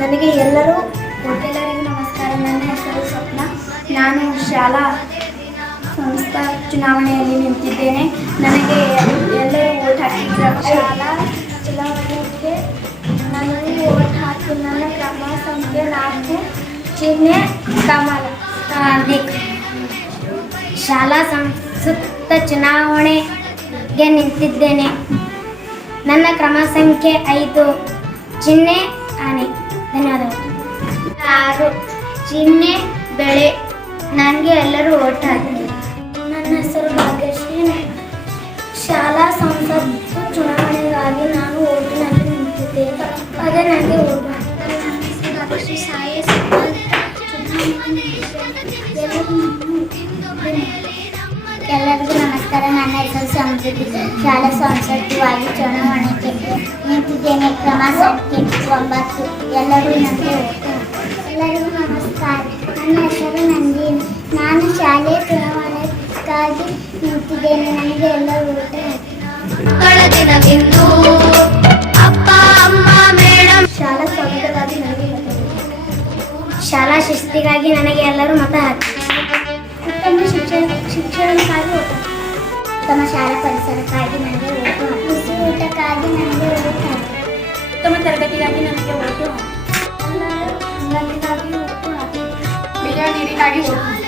ನನಗೆ ಎಲ್ಲರೂ ಎಲ್ಲರಿಗೂ ನಮಸ್ಕಾರ. ನನ್ನ ಹೆಸರು ಸ್ವಪ್ನ. ನಾನು ಶಾಲಾ ಸಂಸ್ಥಾ ಚುನಾವಣೆಯಲ್ಲಿ ನಿಂತಿದ್ದೇನೆ. ನನಗೆ ಎಲ್ಲರೂ ಓಟ್ ಹಾಕಿದ್ದಾರೆ ಶಾಲಾ ಚುನಾವಣೆಗೆ ನನಗೆ ಓಟ್ ಹಾಕಿ ನನ್ನ ಕ್ರಮ ಸಂಖ್ಯೆ ನಾಲ್ಕು, ಚಿಹ್ನೆ ಕಮಲ. ಶಾಲಾ ಸಂಸ್ಕೃತ ಚುನಾವಣೆಗೆ ನಿಂತಿದ್ದೇನೆ. ನನ್ನ ಕ್ರಮ ಸಂಖ್ಯೆ ಐದು. ಚಿಹ್ನೆ ಆನೆ, ಧನ್ಯವಾದಗಳು. ಆರು ಚಿಹ್ನೆ ಬೆಳೆ. ನನಗೆ ಎಲ್ಲರೂ ಓಟ್ ಹಾಕಿ ನನ್ನ ಹೆಸರು ಭಾಗ್ಯಶ್ರೀ ಶಾಲಾ ಸಂಸತ್ತು ಚುನಾವಣೆಗಾಗಿ ನಾನು ಓಟಿನಲ್ಲಿ ನಿಂತಿದ್ದೇನೆ ಅದೇ ನನಗೆ ಓಟ್ ಭಾಗ್ಯಶ್ರೀ ಸಾಯಿ ಎಲ್ಲರಿಗೂ ನಮಸ್ಕಾರ. ನನ್ನ ಹೆಸರು ಸಮೃದ್ಧಿ ಶಾಲಾ ಸಂಸತ್ತುವಾಗಿ ಚುನಾವಣೆಗೆ ನಿಂತಿದ್ದೇನೆ. ಕ್ರಮ ಒಂಬತ್ತು ಎಲ್ಲರೂ ನನಗೆ ಎಲ್ಲರಿಗೂ ನಮಸ್ಕಾರ. ನನ್ನ ಹೆಸರು ನಂದಿನಿ. ನಾನು ಶಾಲೆ ಚುನಾವಣೆಗಾಗಿ ನಿಂತಿದ್ದೇನೆ ನನಗೆ ಎಲ್ಲರೂ ಊಟ ಮಕ್ಕಳ ದಿನವಿಂದು ಅಪ್ಪ ಅಮ್ಮ ಮೇಡಮ್ ಶಾಲಾ ಸ್ವಾಗತಕ್ಕಾಗಿ ನನಗೆ ಶಾಲಾ ಶಿಸ್ತಿಗಾಗಿ ನನಗೆ ಎಲ್ಲರೂ ಮತ ಹಾಕಿ. ಉತ್ತಮ ಶಿಕ್ಷಣ ಶಿಕ್ಷಣಕ್ಕಾಗಿ ಉತ್ತಮ ಶಾಲಾ ಪರಿಸರಕ್ಕಾಗಿ ನನಗೆ